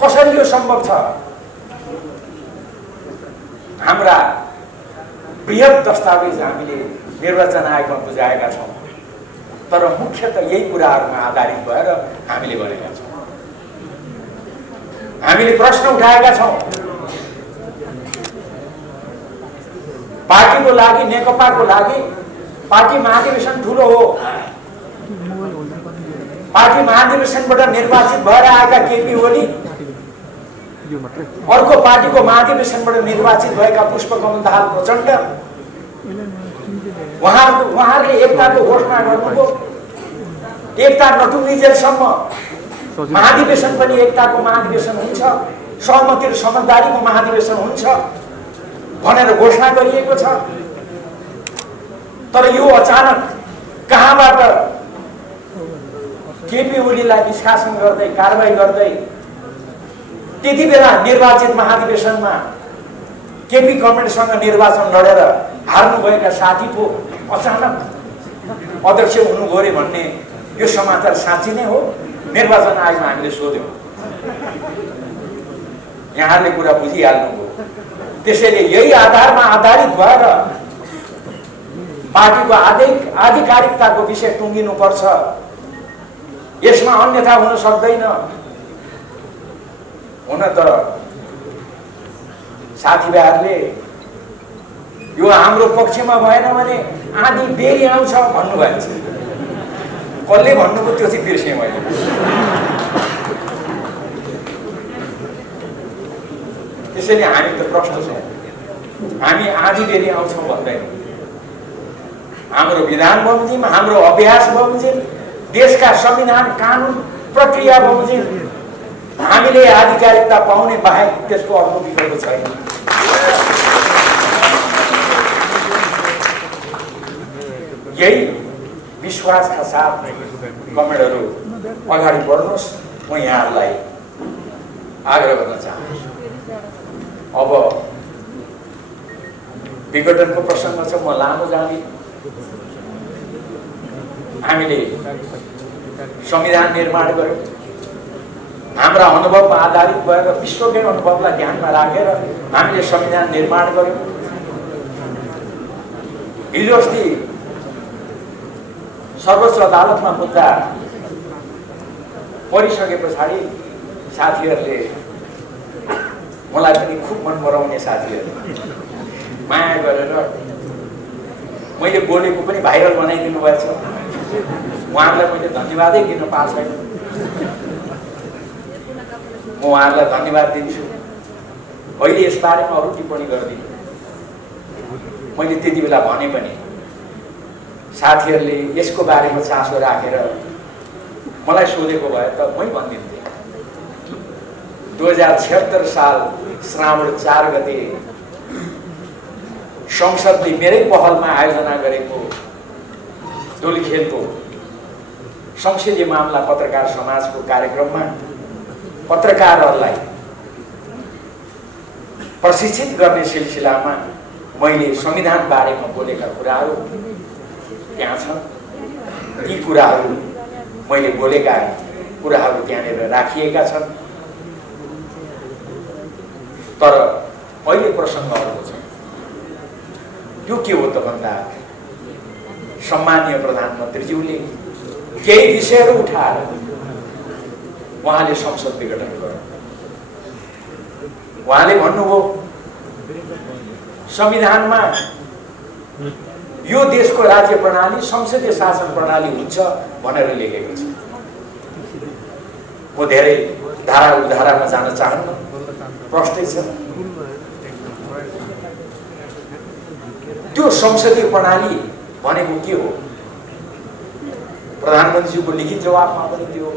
कसरी यो सम्भव छ? हाम्रा बृहत दस्तावेज हामीले निर्वाचन आयोगमा बुझाएका छौँ, तर मुख्यतः यही कुराहरूमा आधारित भएर हामीले गरेका छौँ। हामीले प्रश्न उठाएका छौँ। पार्टीको लागि, नेकपाको लागि पार्टी महाधिवेशन ठुलो हो। पार्टी महाधिवेशनबाट निर्वाचित भएर आएका केपी ओली, अर्को पार्टीको महाधिवेशनबाट निर्वाचित भएका पुष्पकमल दाहाल प्रचण्ड, उहाँहरूले एकताको घोषणा गर्नुभयो। एकता नटुङ्गिजेलसम्म महाधिवेशन पनि एकताको महाधिवेशन हुन्छ, सहमति र समझदारीको महाधिवेशन हुन्छ भनेर घोषणा गरिएको छ। तर यो अचानक कहाँबाट केपी ओलीलाई निष्कासन गर्दै, कारबाही गर्दै, त्यति बेला निर्वाचित महाधिवेशनमा केपी कमरेडसँग निर्वाचन लडेर हार्नुभएका साथी पो अचानक अध्यक्ष हुनु गयो भन्ने यो समाचार साँच्ची नै हो? निर्वाचन आयोगमा हामीले सोध्यौँ, यहाँहरूले कुरा बुझिहाल्नुभयो। त्यसैले यही आधारमा आधारित भएर पार्टीको आधिकारिकताको विषय टुङ्गिनुपर्छ। यसमा अन्यथा हुन सक्दैन। हुन त साथीभाइहरूले यो हाम्रो पक्षमा भएन भने आधी बेरी आउँछ भन्नुभएको छ। कसले भन्नुभयो त्यो चाहिँ बिर्सेँ मैले। त्यसैले हामी त प्रश्न छौँ, हामी आधी बेरी आउँछौँ भन्दैनौँ। हाम्रो विधान बमोजिम, हाम्रो अभ्यास बमोजिम, देशका संविधान कानुन प्रक्रिया बमोजिम हामीले आधिकारिकता पाउने बाहेक त्यसको अर्को विकल्प छैन। यही विश्वासका साथ कमेन्टहरू अगाडि बढ्नुहोस्। म यहाँहरूलाई आग्रह गर्न चाहन्छु। अब विघटनको प्रसङ्ग छ, म लामो जाँदिनँ। हामीले संविधान निर्माण गर्यौँ, हाम्रा अनुभवमा आधारित भएर, विश्वकै अनुभवलाई ध्यानमा राखेर हामीले संविधान निर्माण गर्यौँ। हिजो अस्ति सर्वोच्च अदालतमा मुद्दा परिसके पछाडि साथीहरूले, मलाई पनि खुब मन पराउने साथीहरूले माया गरेर मैले बोलेको पनि भाइरल बनाइदिनु भएको छ। उहाँहरूलाई मैले धन्यवादै दिन पाएको छैन। म उहाँहरूलाई धन्यवाद दिन्छु। अहिले यस बारेमा अरू टिप्पणी गर्दिनँ। मैले त्यति बेला भने पनि साथीहरूले यसको बारेमा चासो राखेर मलाई सोधेको भए त मै भनिदिन्थेँ। 2076 साल श्रावण 4 गते संसदले मेरै पहलमा आयोजना गरेको धुलिखेलको संसदीय मामला पत्रकार समाजको कार्यक्रममा पत्रकारहरूलाई प्रशिक्षित गर्ने सिलसिलामा मैले संविधान बारेमा बोलेका कुराहरू त्यहाँ छन्। ती कुराहरू मैले बोलेका कुराहरू त्यहाँनिर राखिएका छन्। तर अहिले प्रसङ्ग अर्को छ। त्यो के हो त भन्दा सम्मानीय प्रधानमन्त्रीज्यूले केही विषयहरू उठाएर उहाँले संसद विघटन गर्नु। उहाँले भन्नुभयो संविधानमा यो देशको राज्य प्रणाली संसदीय शासन प्रणाली हुन्छ भनेर लेखेको छ। म धेरै धारा उधारामा जान चाहन्न, प्रष्टै छ। त्यो संसदीय प्रणाली भनेको के हो? प्रधानमन्त्रीज्यूको लिखित जवाफमा पनि त्यो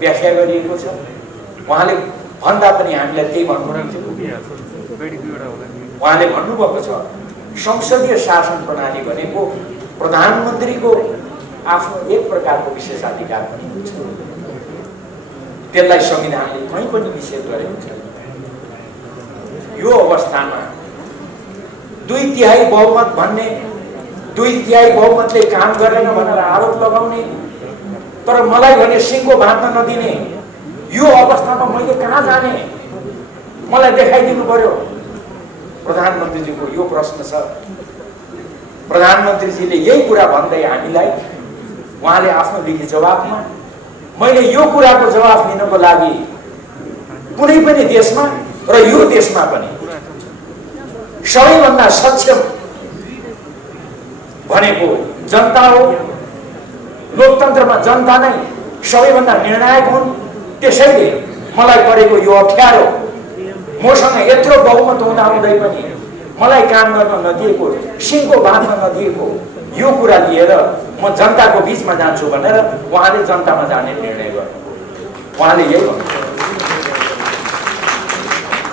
व्याख्या गरिएको छ। उहाँले भन्दा पनि हामीलाई त्यही भन्नुहुन्छ। उहाँले भन्नुभएको छ संसदीय शासन प्रणाली भनेको प्रधानमन्त्रीको आफ्नो एक प्रकारको विशेषाधिकार पनि हुन्छ। त्यसलाई संविधानले कहीँ पनि निषेध गरेको छैन। यो अवस्थामा 2/3 बहुमत भन्ने, 2/3 बहुमतले काम गरेन भनेर आरोप लगाउने, तर मलाई भने सिंहको बाँध्न नदिने, यो अवस्थामा मैले कहाँ जाने? मलाई देखाइदिनु पर्यो। प्रधानमन्त्रीजीको यो प्रश्न छ। प्रधानमन्त्रीजीले यही कुरा भन्दै हामीलाई उहाँले आफ्नो लिखित जवाफमा मैले यो कुराको जवाफ दिनको लागि कुनै पनि देशमा र यो देशमा पनि सबैभन्दा सक्षम भनेको जनता हो। लोकतन्त्रमा जनता नै सबैभन्दा निर्णायक हुन्। त्यसैले मलाई परेको यो अप्ठ्यारो, मसँग यत्रो बहुमत हुँदाहुँदै पनि मलाई काम गर्न नदिएको, सिंहको बाँध्न नदिएको यो कुरा लिएर म जनताको बीचमा जान्छु भनेर उहाँले जनतामा जाने निर्णय गर्नुभयो। उहाँले यही भन्नुभयो।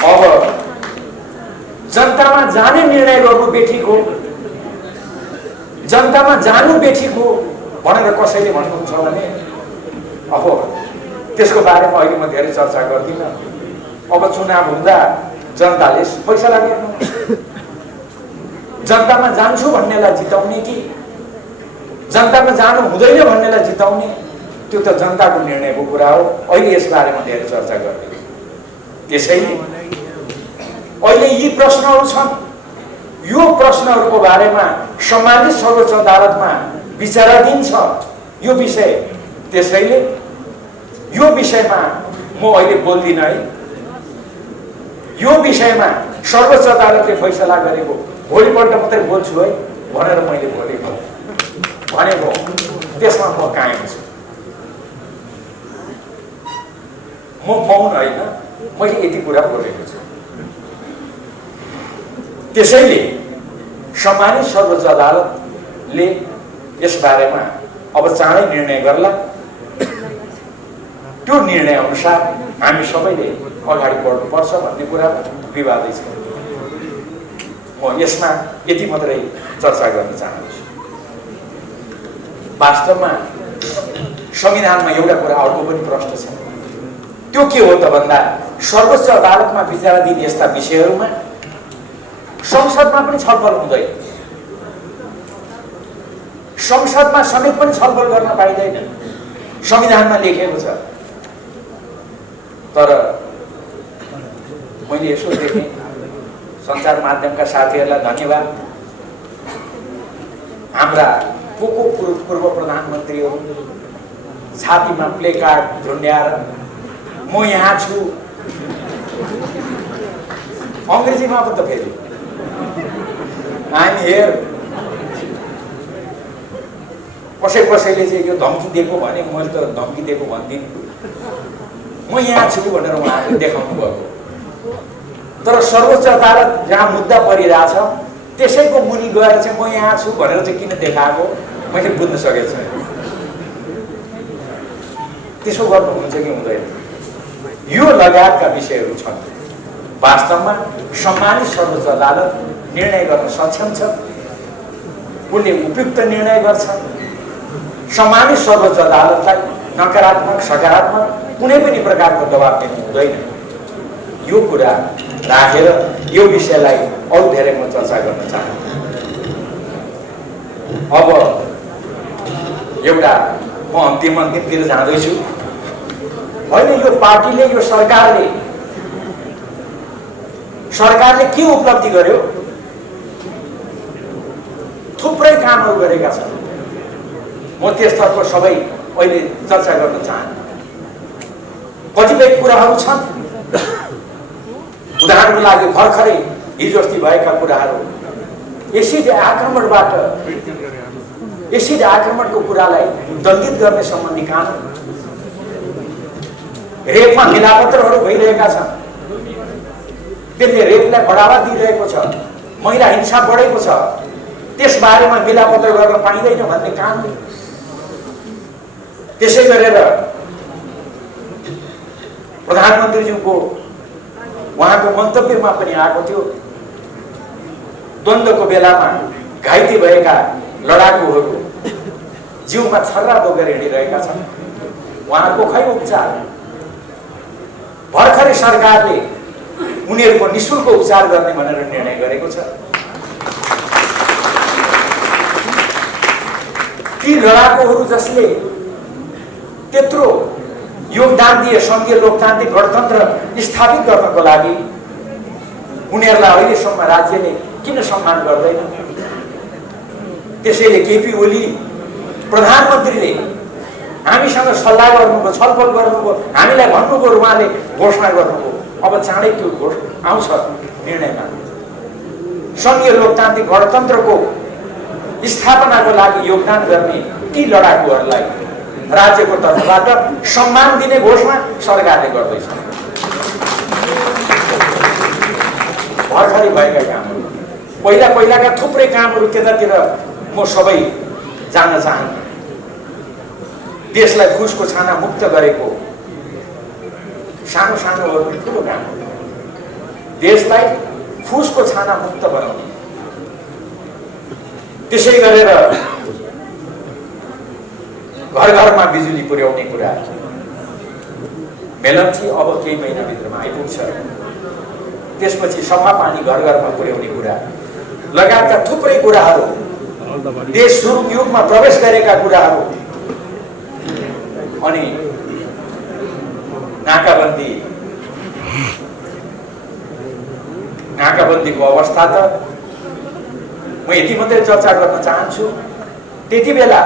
अब जनतामा जाने निर्णय गर्नु बेठिक हो, जनतामा जानु बेठिक हो भनेर कसैले भन्नुहुन्छ भने अब त्यसको बारेमा अहिले म धेरै चर्चा गर्दिनँ। अब चुनाव हुँदा जनताले फैसला गर्नु। जनतामा जान्छु भन्नेलाई जिताउने कि जनतामा जानु हुँदैन भन्नेलाई जिताउने, त्यो त जनताको निर्णयको कुरा हो। अहिले यस बारेमा धेरै चर्चा गर्दिनँ। त्यसैले अहिले यी प्रश्नहरू छन्। यो प्रश्नहरूको बारेमा सम्मानित सर्वोच्च अदालतमा विचाराधीन छ यो विषय। त्यसैले यो विषयमा म अहिले बोल्दिनँ है। यो विषयमा सर्वोच्च अदालतले फैसला गरेको भोलिपल्ट मात्रै बोल्छु है भनेर मैले भनेको त्यसमा म कायम छु। म मौन होइन, मैले यति कुरा बोलेको छु। त्यसैले सम्मानित सर्वोच्च अदालतले यस बारेमा अब चाँडै निर्णय गर्ला। त्यो निर्णय अनुसार हामी सबैले अगाडि बढ्नुपर्छ भन्ने कुरा विवादै छ। म यसमा यति मात्रै चर्चा गर्न चाहन्छु। वास्तवमा संविधानमा एउटा कुरा अर्को पनि प्रश्न छ। त्यो के हो त भन्दा सर्वोच्च अदालतमा विचाराधीन यस्ता विषयहरूमा संसदमा पनि छलफल हुँदैन। संसदमा समेत पनि छलफल गर्न पाइँदैन, संविधानमा लेखेको छ। तर मैले यसो देखेँ, सञ्चार माध्यमका साथीहरूलाई धन्यवाद। हाम्रा को पूर्व प्रधानमन्त्रीहरू छातीमा प्ले कार्ड झुन्ड्याएर म यहाँ छु, अङ्ग्रेजीमा पनि त फेरि आई एम हियर। कसैले चाहिँ यो धम्की दिएको भने मैले त धम्की दिएको भन्दिनँ, म यहाँ छु भनेर उहाँहरूले देखाउनु भएको। तर सर्वोच्च अदालत जहाँ मुद्दा परिरहेछ त्यसैको मुनि गएर चाहिँ म यहाँ छु भनेर चाहिँ किन देखाएको मैले बुझ्न सकेको छैन। त्यसो गर्नुहुन्छ कि हुँदैन? यो लगायतका विषयहरू छन्। वास्तवमा सम्मानित सर्वोच्च अदालत निर्णय गर्न सक्षम छ, उनले उपयुक्त निर्णय गर्छ। सम्मानित सर्वोच्च अदालतलाई नकारात्मक सकारात्मक कुनै पनि प्रकारको दबाब दिनु हुँदैन। यो कुरा राखेर यो विषयलाई अरू धेरै म चर्चा गर्न चाहन्छु। अब एउटा म अन्तिमतिर जाँदैछु। होइन, यो पार्टीले, यो सरकारले के उपलब्धि गर्यो? थुप्रै कामहरू गरेका छन्। म त्यसतर्फ सबै अहिले चर्चा गर्न चाहन्छु। कतिपय कुराहरू छन्, उदाहरणको लागि भर्खरै हिजो अस्ति भएका कुराहरू, एसिड आक्रमणको कुरालाई दण्डित गर्ने सम्बन्धी कानुन, रेपमा मिलापत्रहरू भइरहेका छन्, त्यसले रेपलाई बढावा दिइरहेको छ, महिला हिंसा बढेको छ, त्यसबारेमा मिलापत्र गर्न पाइँदैन भन्ने कानुन। त्यसै गरेर प्रधानमन्त्रीज्यूको उहाँको मन्तव्यमा पनि आएको थियो, द्वन्द्वको बेलामा घाइते भएका लडाकुहरू जिउमा छर्रा बोकेर हिँडिरहेका छन्, उहाँहरूको खै उपचार? भर्खरै सरकारले उनीहरूको निःशुल्क उपचार गर्ने भनेर निर्णय गरेको छ। ती लडाकुहरू जसले त्यत्रो योगदान दिए सङ्घीय लोकतान्त्रिक गणतन्त्र स्थापित गर्नको लागि, उनीहरूलाई अहिलेसम्म राज्यले किन सम्मान गर्दैन? त्यसैले केपी ओली प्रधानमन्त्रीले हामीसँग सल्लाह गर्नुभयो, छलफल गर्नुभयो, हामीलाई भन्नुभयो, उहाँले घोषणा गर्नुभयो। अब चाँडै त्यो आउँछ निर्णयमा। सङ्घीय लोकतान्त्रिक गणतन्त्रको स्थापनाको लागि योगदान गर्ने ती लडाकुहरूलाई राज्यको तर्फबाट सम्मान दिने घोषणा सरकारले गर्दैछ। भर्खरै भएका कामहरू, पहिलाका थुप्रै कामहरू त्यतातिर म सबै जान्न चाहन्छु। देशलाई घुसको छाना मुक्त गरेको सानो ठुलो काम, देशलाई फुसको छाना मुक्त बनाउने। त्यसै गरेर घर घरमा बिजुली पुर्याउने कुरा, मेलम्ची अब केही महिनाभित्रमा आइपुग्छ। त्यसपछि सफा पानी घर घरमा पुर्याउने कुरा लगायतका थुप्रै कुराहरू, देश दुरुपयोगमा प्रवेश गरेका कुराहरू, अनि नाकाबन्दीको अवस्था त म यति मात्रै चर्चा गर्न चाहन्छु। त्यति बेला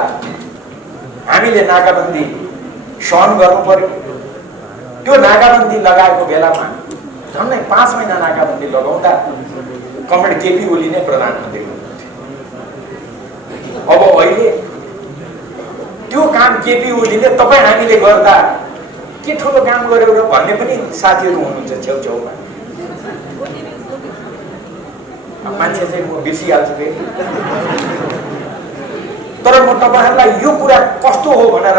हामीले नाकाबन्दी सहन गर्नु पर्यो। त्यो नाकाबन्दी लगाएको बेलामा झन्डै 5 महिना नाकाबन्दी लगाउँदा कमरेड केपी ओली नै प्रधानमन्त्री हुनुहुन्थ्यो। अब अहिले त्यो काम केपी ओलीले तपाईँ हामीले गर्दा के ठुलो काम गर्यो र भन्ने पनि साथीहरू हुनुहुन्छ छेउछेउमा। मान्छे चाहिँ म बिर्सिहाल्छु कि, तर म तपाईँहरूलाई यो कुरा कस्तो हो भनेर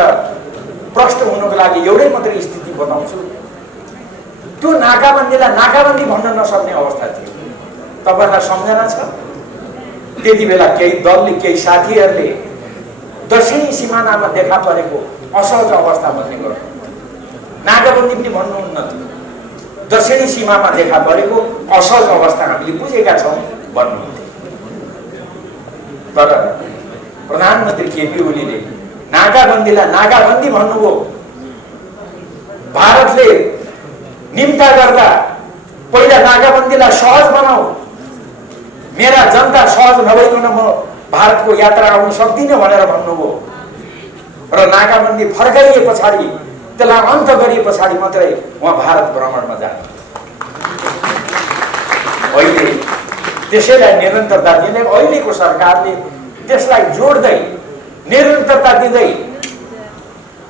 प्रश्न हुनुको लागि एउटै मात्रै स्थिति बताउँछु। त्यो नाकाबन्दीलाई नाकाबन्दी भन्न नसक्ने अवस्था थियो। तपाईँहरूलाई सम्झना छ, त्यति बेला केही दलले, केही साथीहरूले दक्षिणी सिमानामा देखा परेको असहज अवस्था भन्ने गर्नु, नाकाबन्दी पनि भन्नुहुन्न थियो, दक्षिणी सीमामा देखा परेको असहज अवस्था हामीले बुझेका छौँ भन्नुहुन्थ्यो। तर प्रधानमन्त्री केपी ओलीले नाकाबन्दीलाई नाकाबन्दी भन्नुभयो। भारतले निम्ता गर्दा पहिला नाकाबन्दीलाई सहज बनाऊ, मेरा जनता सहज नभइकन म भारतको यात्रा आउन सक्दिनँ भनेर भन्नुभयो। र नाकाबन्दी फर्काइए पछाडि, त्यसलाई अन्त गरिए पछाडि मात्रै उहाँ भारत भ्रमणमा जाने। अहिले त्यसैलाई निरन्तरता दिने अहिलेको सरकारले त्यसलाई जोड्दै निरन्तरता दिँदै,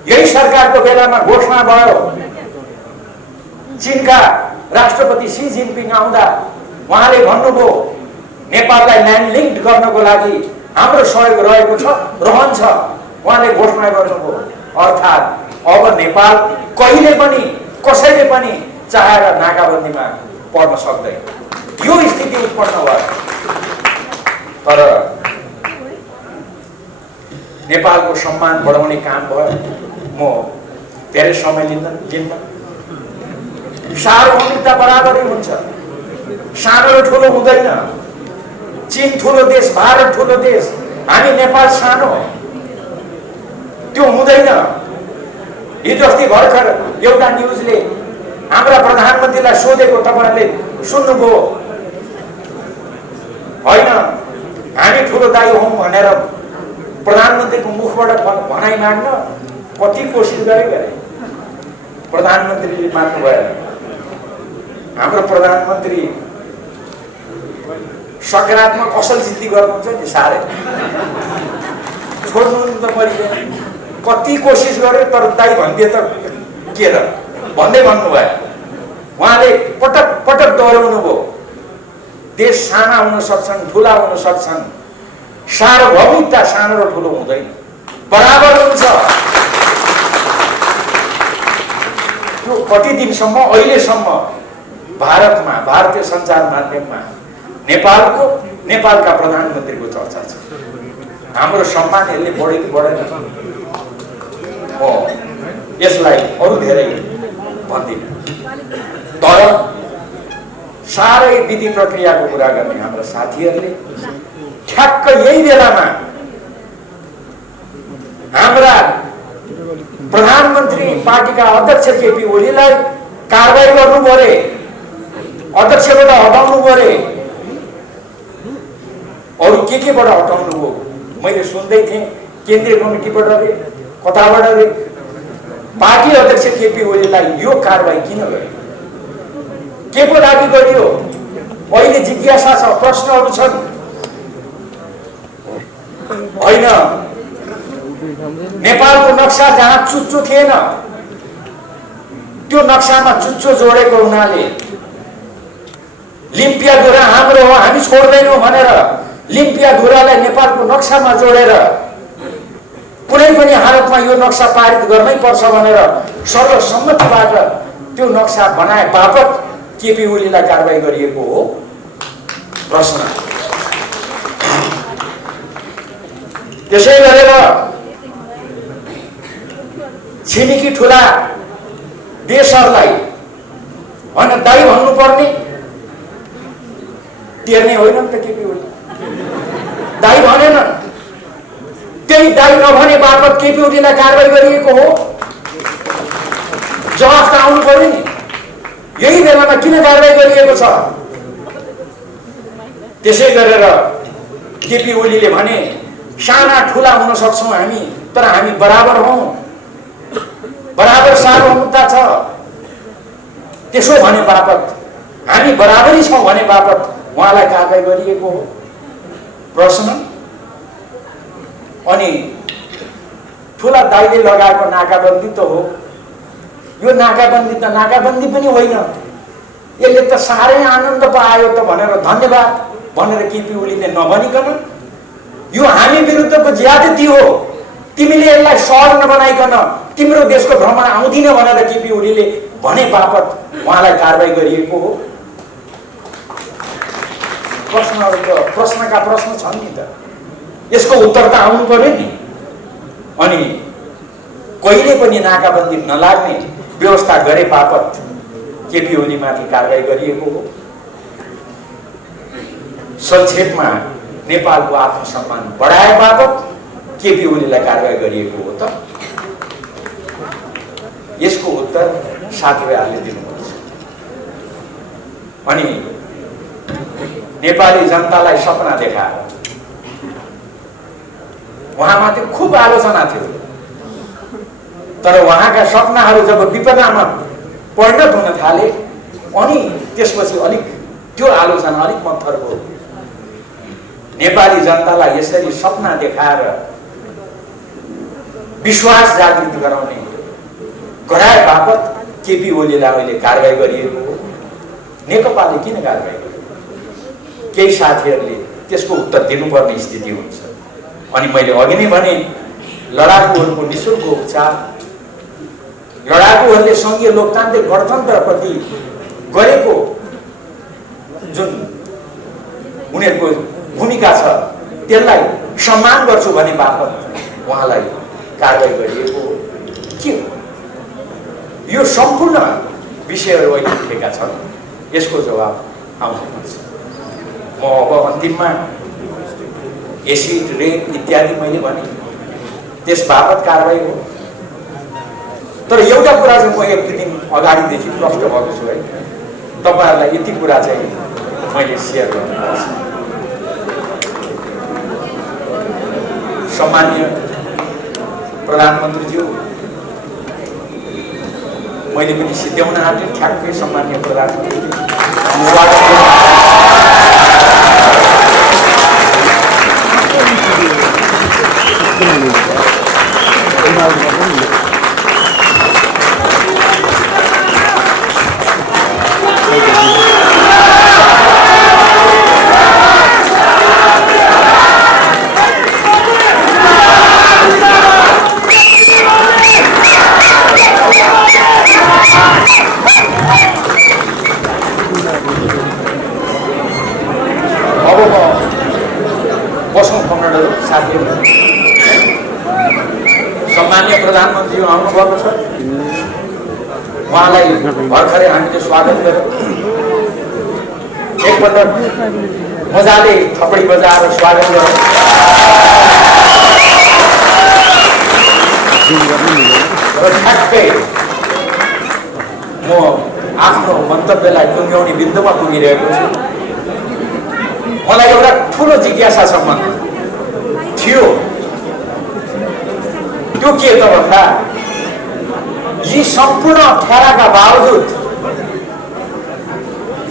यही सरकारको बेलामा घोषणा भयो, चीनका राष्ट्रपति सी जिनपिङ आउँदा उहाँले भन्नुभयो नेपाललाई ल्यान्ड लिङ्क गर्नको लागि हाम्रो सहयोग रहेको छ, रहन्छ, उहाँले घोषणा गर्नुभयो। अर्थात् अब नेपाल कहिले पनि कसैले पनि चाहेर नाकाबन्दीमा पर्न सक्दैन, यो स्थिति उत्पन्न भयो। तर नेपालको सम्मान बढाउने काम भयो। म धेरै समय लिन्न सार्वभौमिकता बराबरै हुन्छ सानो र ठुलो हुँदैन चीन ठुलो देश भारत ठुलो देश हामी नेपाल सानो त्यो हुँदैन हिजो अस्ति भर्खर एउटा न्युजले हाम्रा प्रधानमन्त्रीलाई सोधेको तपाईहरुले सुन्नुभयो हैन हामी ठुलो दाइ हौं भनेर प्रधानमन्त्रीको मुखबाट भनाइ माग्न कति कोसिस गरे प्रधानमन्त्रीले मान्नु भएन हाम्रो प्रधानमन्त्री सकारात्मक असल जिद्दी गर्नुहुन्छ नि सारे छोड्नु त परिदैन कति कोसिस गरे तर दाइ भन्दिए त के र भन्दै भन्नु भयो उहाँले पटक पटक दोहोर्याउनु भयो देश साना हुन सक्छन् ठुला हुन सक्छन् सार्वभौमिकता सानो र ठुलो हुँदैन बराबर हुन्छ त्यो कति दिनसम्म अहिलेसम्म भारतमा भारतीय सञ्चार माध्यममा नेपालका प्रधानमन्त्रीको चर्चा छ हाम्रो सम्मान यसले बढ्यो कि बढेन हो यसलाई अरु धेरै भन्दिन तर सारै विधि प्रक्रियाको कुरा गर्ने हाम्रा साथीहरूले ठ्याक्क यही बेलामा हाम्रा प्रधानमन्त्री पार्टीका अध्यक्ष केपी ओलीलाई कारबाही गर्नु पर्यो अध्यक्षबाट हटाउनु पर्यो अरु केबाट हटाउनु हो मैले सुन्दै थिएँ केन्द्रीय कमिटीबाट रे कताबाट रे पार्टी अध्यक्ष केपी ओलीलाई यो कारबाही किन गर्यो के को लागि गरियो अहिले जिज्ञासा छ प्रश्नहरू छन् हैन नेपालको नक्सा जहाँ चुच्चो थिएन त्यो नक्सामा चुच्चो जोडेको हुनाले लिम्पियाधुरा हाम्रो हो हामी छोड्दैनौं भनेर लिम्पियाधुरालाई नेपालको नक्सामा जोडेर कुनै पनि हालतमा यो नक्सा पारित गर्नै पर्छ भनेर सर्वसम्मतिबाट त्यो नक्सा बनाए बापत केपी ओलीलाई कारबाही गरिएको हो प्रश्न त्यसै गरेर छिमेकी ठुला देशहरूलाई होइन दाइ भन्नुपर्ने टेर्ने होइन नि त केपी ओली दाइ भनेन त्यही दाइ नभने बापत केपी ओलीलाई कारबाही गरिएको हो जवाफ त आउनु पर्यो नि यही बेलामा किन कारबाही गरिएको छ त्यसै गरेर केपी ओलीले भने साना ठुला हुन सक्छौं हामी तर हामी बराबर हौं बराबर सार्वभौमिकता छ त्यसो भने बापत हामी बराबरी छौं भने बापत उहाँलाई कारबाही गरिएको हो प्रश्न अनि ठुला दाइले लगाएको नाकाबन्दी त हो यो नाकाबन्दी पनि होइन यसले त साह्रै आनन्द पायो त भनेर धन्यवाद भनेर केपी ओलीले नभनिकन यो हामी विरुद्धको ज्यादती हो तिमीले यसलाई सहर नबनाइकन तिम्रो देशको भ्रमण आउँदिन भनेर केपी ओलीले भने बापत उहाँलाई कारबाही गरिएको हो प्रश्नका प्रश्न छन् नि त यसको उत्तर त आउनु पर्यो नि अनि कहिले पनि नाकाबन्दी नलाग्ने व्यवस्था गरे बापत केपी ओलीमाथि कारबाही गरिएको हो संक्षेपमा नेपालको आत्मसम्मान बढाए बापत केपी ओलीलाई कारबाही गरिएको हो त यसको उत्तर साथीभाइहरूले दिनुपर्छ अनि नेपाली जनतालाई सपना देखाएर उहाँमाथि खूब आलोचना थियो तर उहाँका सपनाहरू जब विपदामा परिणत हुन थाले अनि त्यसपछि अलिक त्यो आलोचना अलिक मत्थर भयो नेपाली जनतालाई यसरी सपना देखाएर विश्वास जागृत गराउने गराए बापत केपी ओलीलाई अहिले कारबाही गरिएको हो नेकपाले किन कारबाही गर्यो केही साथीहरूले त्यसको उत्तर दिनुपर्ने स्थिति हुन्छ अनि मैले अघि नै भने लडाकुहरूको निशुल्क उपचार लडाकुहरूले संघीय लोकतान्त्रिक गणतन्त्रप्रति गरेको जुन उनीहरूको भूमिका छ त्यसलाई सम्मान गर्छु भने बापत उहाँलाई कारबाही गरिएको के हो यो सम्पूर्ण विषयहरू अहिले उठेका छन्, यसको जवाब आउनुपर्छ। म अब अन्तिममा एसिड रेप इत्यादि मैले भने त्यस बापत कारबाही हो। तर एउटा कुरा चाहिँ म एक दिन अगाडिदेखि प्रष्ट भएको छु है, तपाईँहरूलाई यति कुरा चाहिँ मैले सेयर गर्नुपर्छ। सम्मान्य प्रधानमन्त्रीज्यू, मैले पनि सिद्ध्याउन आँटेँ ठ्याक्कै सम्मान्य प्रधानमन्त्री स्वागत सम्मान्य प्रधानमन्त्री आउनुभएको छ, उहाँलाई भर्खरै हामीले स्वागत गर्यौँ। एकपटक मजाले थपडी बजाएर स्वागत गरौँ। र ठ्याक्कै म आफ्नो मन्तव्यलाई टुङ्ग्याउने बिन्दुमा पुगिरहेको छु। मलाई एउटा ठुलो जिज्ञासासम्म थियो, त्यो के त भन्दा यी सम्पूर्ण अप्ठ्याराका बावजुद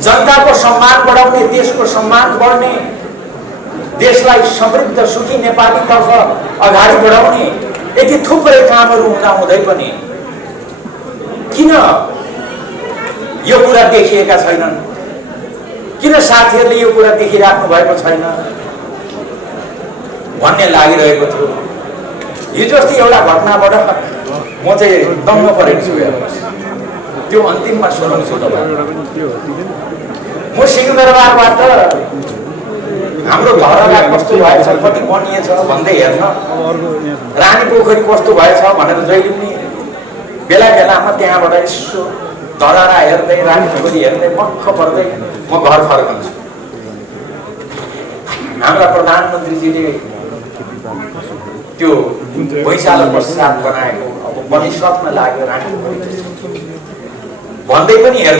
जनताको सम्मान बढाउने, देशको सम्मान बढ्ने, देशलाई समृद्ध सुखी नेपालीतर्फ अगाडि बढाउने यति थुप्रै कामहरू हुँदाहुँदै पनि किन यो कुरा देखिएका छैनन्? किन साथीहरूले यो कुरा देखिराख्नु भएको छैन भन्ने लागिरहेको थियो। हिजो अस्ति एउटा घटनाबाट म चाहिँ दङ्ग परेको छु। हेर्नुहोस्, त्यो अन्तिममा सुनाउँछु तपाईँलाई। म सिंहदरबारबाट हाम्रो धरहरा कस्तो भएछ, कति बनिएछ भन्दै हेर्न, रानी पोखरी कस्तो भएछ भनेर जहिले पनि बेला बेलामा त्यहाँबाट यसो धरहरा हेर्दै, रानी पोखरी हेर्दै मक्ख पर्दै म घर फर्कन्छु। हाम्रा प्रधानमन्त्रीजीले त्यो भैँचालो पश्चात बनाएको अब बनिसक्न लाग्यो रानी पोखरी भन्दै पनि